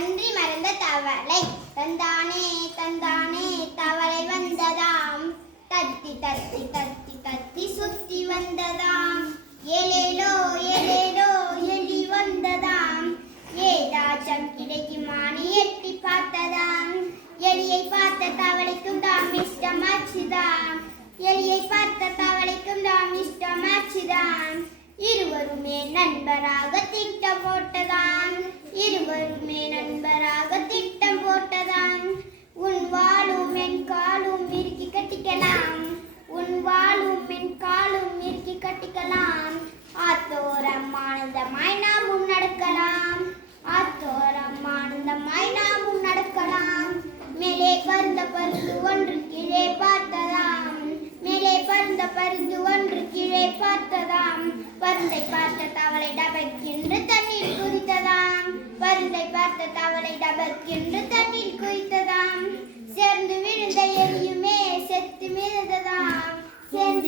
நன்றி மறந்த தவளை தந்தானே தந்தானே தவளை வந்ததாம் தத்தி தத்தி தத்தி தத்தி சுத்தி வந்ததாம் ஏலேலோ ஏலேலோ எலி வந்ததாம் ஏதாச்சம் கிடைக்குமானு எட்டி பார்த்ததாம் எலியை பார்த்த தவளைக்கும் தாம் இஷ்டமாச்சுதாம் எலியை பார்த்த தவளைக்கும் தாம் இஷ்டமாச்சுதாம் இருவருமே நண்பராக திட்டம் போட்டதாம் இருவருமே நண்பராக திட்டம் போட்டதாம் உன் வாளும் என் காலும் இறுக்கி கட்டிக்கலாம் உன் வாளும் என் காலும் இறுக்கி கட்டிக்கலாம் ஆத்தோரம் ஆனந்தமாய் நாமும் நடக்கலாம் ஆத்தோரம் ஆனந்தமாய் நாமும் நடக்கலாம் மேலே பருந்த பருந்து ஒன்று கீழே பார்த்ததாம் மேலே பருந்த பருந்து ஒன்று கீழே பார்த்ததாம் பருந்தை பார்த்த தவளை டபக்கென்று தண்ணீர் குதித்ததாம் பருந்தை பார்த்த தவளை டபக்கென்று தண்ணீர் குதித்ததாம் சேர்ந்து விழுந்த எரியுமே செத்து மிதந்ததாம் சேர்ந்து